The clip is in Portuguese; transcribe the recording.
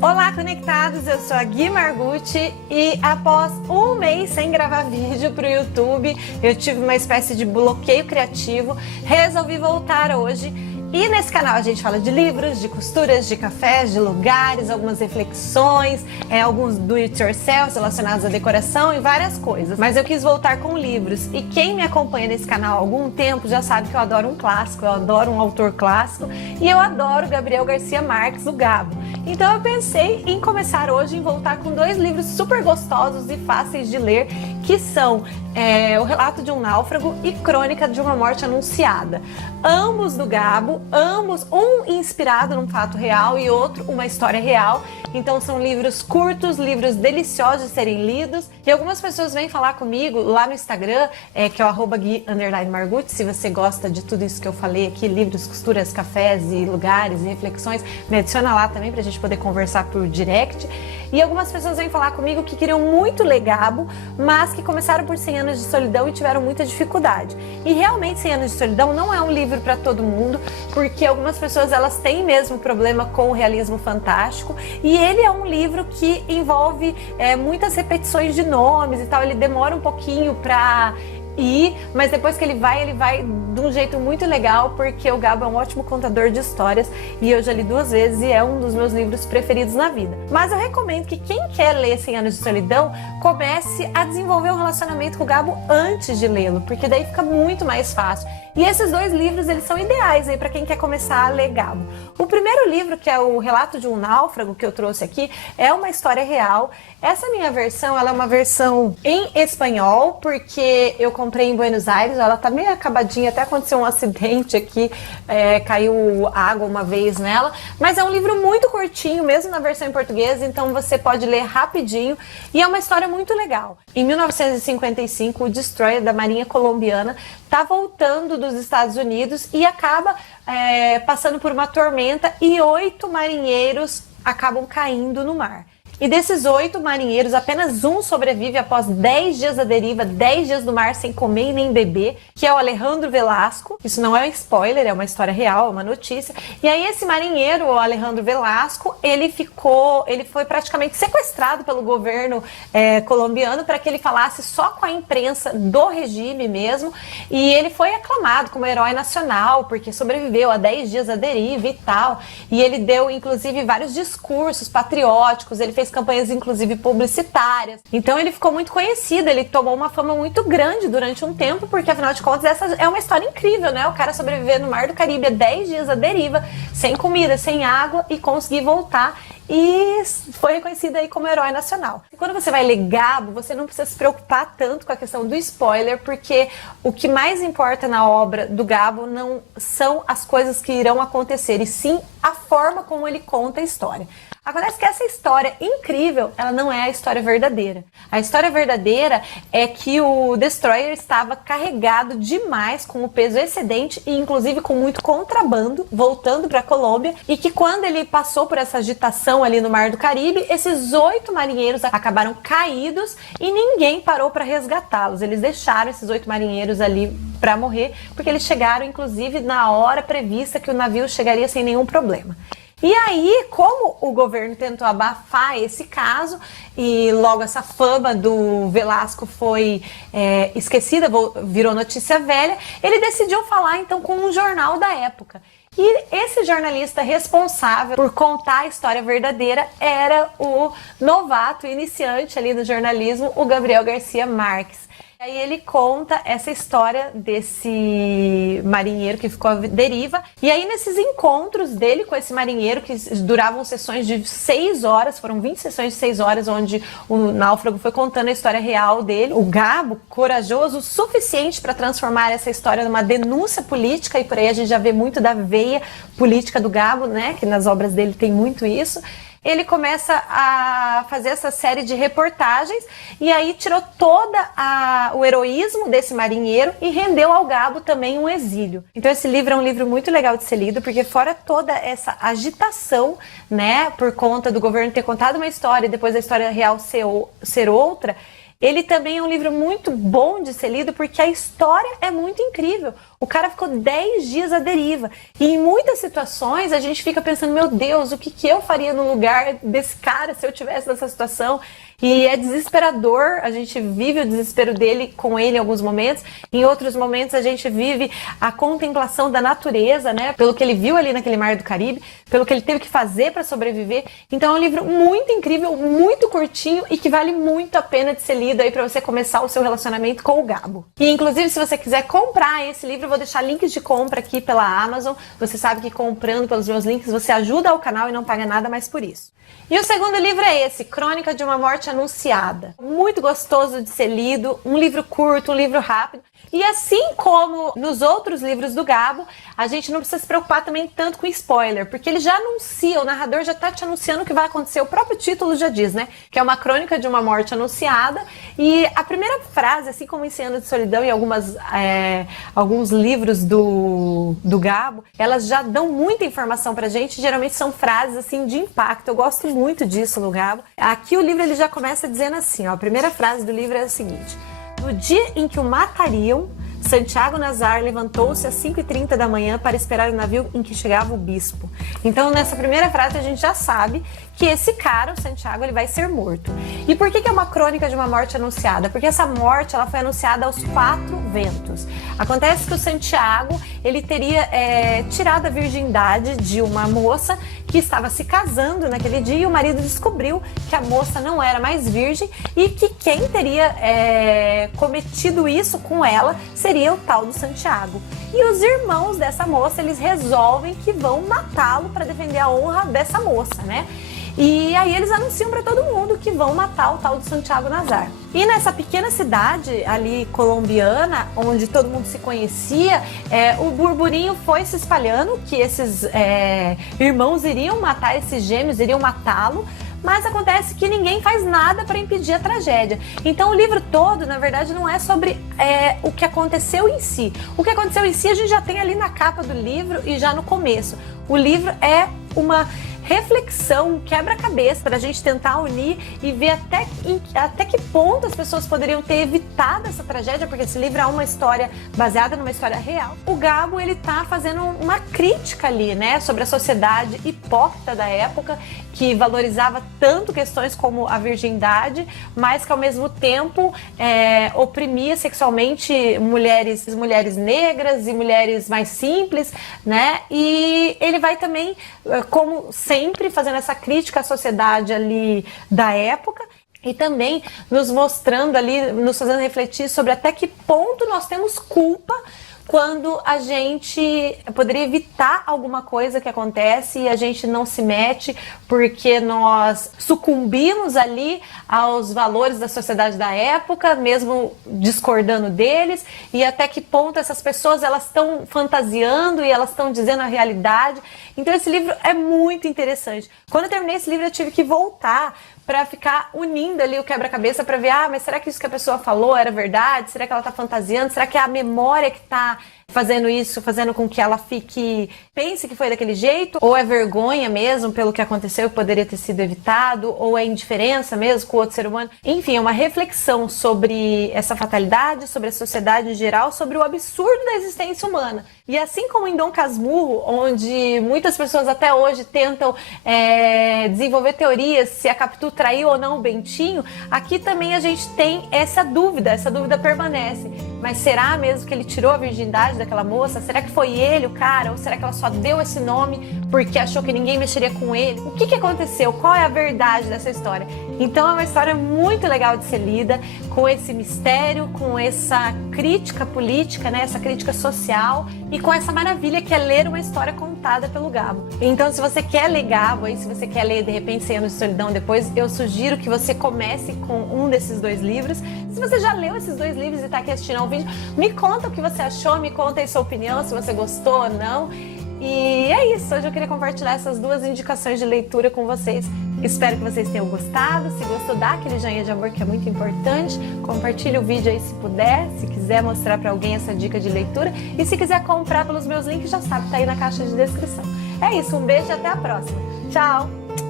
Olá, conectados! Eu sou a Gui Margucci e após um mês sem gravar vídeo para o YouTube, eu tive uma espécie de bloqueio criativo, resolvi voltar hoje. E nesse canal a gente fala de livros, de costuras, de cafés, de lugares, algumas reflexões, alguns do-it-yourself relacionados à decoração e várias coisas. Mas eu quis voltar com livros e quem me acompanha nesse canal há algum tempo já sabe que eu adoro um clássico, eu adoro um autor clássico e eu adoro Gabriel Garcia Marques, o Gabo. Então eu pensei em começar hoje em voltar com dois livros super gostosos e fáceis de ler, que são O Relato de um Náufrago e Crônica de uma Morte Anunciada. Ambos do Gabo, ambos, um inspirado num fato real e outro uma história real. Então são livros curtos, livros deliciosos de serem lidos. E algumas pessoas vêm falar comigo lá no Instagram, que é o @Gui_Margucci. Se você gosta de tudo isso que eu falei aqui, livros, costuras, cafés e lugares e reflexões, me adiciona lá também pra gente poder conversar por direct. E algumas pessoas vêm falar comigo que queriam muito ler Gabo, mas que começaram por 100 anos de solidão e tiveram muita dificuldade. E realmente 100 anos de solidão não é um livro para todo mundo, porque algumas pessoas elas têm mesmo problema com o realismo fantástico, e ele é um livro que envolve muitas repetições de nomes e tal, ele demora um pouquinho para mas depois que ele vai de um jeito muito legal, porque o Gabo é um ótimo contador de histórias e eu já li 2 vezes e é um dos meus livros preferidos na vida. Mas eu recomendo que quem quer ler 100 anos de solidão comece a desenvolver um relacionamento com o Gabo antes de lê-lo, porque daí fica muito mais fácil. E esses 2 livros, eles são ideais aí para quem quer começar a ler Gabo. O primeiro livro, que é O Relato de um Náufrago, que eu trouxe aqui, é uma história real. Essa minha versão, ela é uma versão em espanhol, porque eu comprei em Buenos Aires, ela tá meio acabadinha, até aconteceu um acidente aqui, caiu água uma vez nela, mas é um livro muito curtinho, mesmo na versão em português, então você pode ler rapidinho, e é uma história muito legal. Em 1955, o destroyer da Marinha Colombiana tá voltando dos Estados Unidos e acaba passando por uma tormenta e 8 marinheiros acabam caindo no mar. E desses 8 marinheiros, apenas um sobrevive após 10 dias da deriva, 10 dias no mar sem comer e nem beber, que é o Alejandro Velasco. Isso não é um spoiler, é uma história real, é uma notícia. E aí esse marinheiro, o Alejandro Velasco, ele foi praticamente sequestrado pelo governo colombiano para que ele falasse só com a imprensa do regime mesmo. E ele foi aclamado como herói nacional, porque sobreviveu a 10 dias da deriva e tal. E ele deu, inclusive, vários discursos patrióticos, ele fez campanhas, inclusive, publicitárias. Então ele ficou muito conhecido, ele tomou uma fama muito grande durante um tempo, porque afinal de contas essa é uma história incrível, né? O cara sobreviver no Mar do Caribe a 10 dias à deriva, sem comida, sem água e conseguir voltar, e foi reconhecido aí como herói nacional. E quando você vai ler Gabo, você não precisa se preocupar tanto com a questão do spoiler, porque o que mais importa na obra do Gabo não são as coisas que irão acontecer, e sim a forma como ele conta a história. Acontece que essa história incrível, ela não é a história verdadeira. A história verdadeira é que o destroyer estava carregado demais, com o peso excedente e inclusive com muito contrabando, voltando para a Colômbia, e que quando ele passou por essa agitação ali no Mar do Caribe, esses 8 marinheiros acabaram caídos e ninguém parou para resgatá-los. Eles deixaram esses 8 marinheiros ali para morrer, porque eles chegaram inclusive na hora prevista que o navio chegaria sem nenhum problema. E aí, como o governo tentou abafar esse caso e logo essa fama do Velasco foi esquecida, virou notícia velha, ele decidiu falar então com um jornal da época. E esse jornalista responsável por contar a história verdadeira era o novato iniciante ali do jornalismo, o Gabriel Garcia Marques. Aí ele conta essa história desse marinheiro que ficou à deriva. E aí nesses encontros dele com esse marinheiro, que duravam sessões de 6 horas, foram 20 sessões de 6 horas, onde o náufrago foi contando a história real dele. O Gabo, corajoso o suficiente para transformar essa história numa denúncia política, e por aí a gente já vê muito da veia política do Gabo, né? Que nas obras dele tem muito isso. Ele começa a fazer essa série de reportagens e aí tirou o heroísmo desse marinheiro e rendeu ao Gabo também um exílio. Então esse livro é um livro muito legal de ser lido, porque fora toda essa agitação, né, por conta do governo ter contado uma história e depois a história real ser outra, ele também é um livro muito bom de ser lido, porque a história é muito incrível. O cara ficou 10 dias à deriva. E em muitas situações a gente fica pensando, meu Deus, o que eu faria no lugar desse cara se eu tivesse nessa situação? E é desesperador, a gente vive o desespero dele com ele em alguns momentos. Em outros momentos a gente vive a contemplação da natureza, né? Pelo que ele viu ali naquele mar do Caribe, pelo que ele teve que fazer para sobreviver. Então é um livro muito incrível, muito curtinho e que vale muito a pena de ser lido aí para você começar o seu relacionamento com o Gabo. E inclusive se você quiser comprar esse livro, eu vou deixar links de compra aqui pela Amazon. Você sabe que comprando pelos meus links você ajuda o canal e não paga nada mais por isso. E o segundo livro é esse, Crônica de uma Morte Anunciada. Muito gostoso de ser lido, um livro curto, um livro rápido. E assim como nos outros livros do Gabo, a gente não precisa se preocupar também tanto com spoiler, porque ele já anuncia, o narrador já está te anunciando o que vai acontecer, o próprio título já diz, né? Que é uma crônica de uma morte anunciada. E a primeira frase, assim como em Cem Anos de Solidão e alguns livros do Gabo, elas já dão muita informação pra gente, geralmente são frases assim de impacto. Eu gosto muito disso no Gabo. Aqui o livro ele já começa dizendo assim, ó, a primeira frase do livro é a seguinte: no dia em que o matariam, Santiago Nazar levantou-se às 5h30 da manhã para esperar o navio em que chegava o bispo. Então, nessa primeira frase, a gente já sabe que esse cara, o Santiago, ele vai ser morto. E por que é uma crônica de uma morte anunciada? Porque essa morte ela foi anunciada aos 4 ventos. Acontece que o Santiago ele teria tirado a virgindade de uma moça que estava se casando naquele dia e o marido descobriu que a moça não era mais virgem e que quem teria cometido isso com ela seria o tal do Santiago. E os irmãos dessa moça, eles resolvem que vão matá-lo para defender a honra dessa moça, né? E aí eles anunciam para todo mundo que vão matar o tal do Santiago Nazar. E nessa pequena cidade ali colombiana, onde todo mundo se conhecia, o burburinho foi se espalhando que esses irmãos iriam matar esses gêmeos, iriam matá-lo. Mas acontece que ninguém faz nada para impedir a tragédia. Então o livro todo, na verdade, não é sobre o que aconteceu em si. O que aconteceu em si a gente já tem ali na capa do livro e já no começo. O livro é uma reflexão, um quebra-cabeça para a gente tentar unir e ver até que ponto as pessoas poderiam ter evitado essa tragédia, porque esse livro é uma história baseada numa história real. O Gabo, ele tá fazendo uma crítica ali, né, sobre a sociedade hipócrita da época, que valorizava tanto questões como a virgindade, mas que ao mesmo tempo oprimia sexualmente mulheres negras e mulheres mais simples, né? E ele vai também, como sempre, fazendo essa crítica à sociedade ali da época e também nos mostrando ali, nos fazendo refletir sobre até que ponto nós temos culpa quando a gente poderia evitar alguma coisa que acontece e a gente não se mete porque nós sucumbimos ali aos valores da sociedade da época, mesmo discordando deles, e até que ponto essas pessoas elas estão fantasiando e elas estão dizendo a realidade. Então esse livro é muito interessante. Quando eu terminei esse livro eu tive que voltar para ficar unindo ali o quebra-cabeça para ver, mas será que isso que a pessoa falou era verdade? Será que ela está fantasiando? Será que é a memória que está fazendo isso, fazendo com que ela pense que foi daquele jeito? Ou é vergonha mesmo pelo que aconteceu e poderia ter sido evitado? Ou é indiferença mesmo com o outro ser humano? Enfim, é uma reflexão sobre essa fatalidade, sobre a sociedade em geral, sobre o absurdo da existência humana. E assim como em Dom Casmurro, onde muitas pessoas até hoje tentam desenvolver teorias se a Capitu traiu ou não o Bentinho, aqui também a gente tem essa dúvida permanece. Mas será mesmo que ele tirou a virgindade daquela moça? Será que foi ele o cara? Ou será que ela só deu esse nome porque achou que ninguém mexeria com ele? O que aconteceu? Qual é a verdade dessa história? Então é uma história muito legal de ser lida, com esse mistério, com essa crítica política, né? Essa crítica social e com essa maravilha que é ler uma história contada pelo Gabo. Então se você quer ler Gabo, aí, se você quer ler de repente 100 Anos de Solidão depois, eu sugiro que você comece com um desses 2 livros. Se você já leu esses 2 livros e está aqui assistindo ao vídeo, me conta o que você achou, me conta aí sua opinião, se você gostou ou não. E é isso, hoje eu queria compartilhar essas 2 indicações de leitura com vocês. Espero que vocês tenham gostado. Se gostou, dá aquele joinha de amor que é muito importante. Compartilhe o vídeo aí se puder, se quiser mostrar para alguém essa dica de leitura. E se quiser comprar pelos meus links, já sabe, tá aí na caixa de descrição. É isso, um beijo e até a próxima. Tchau!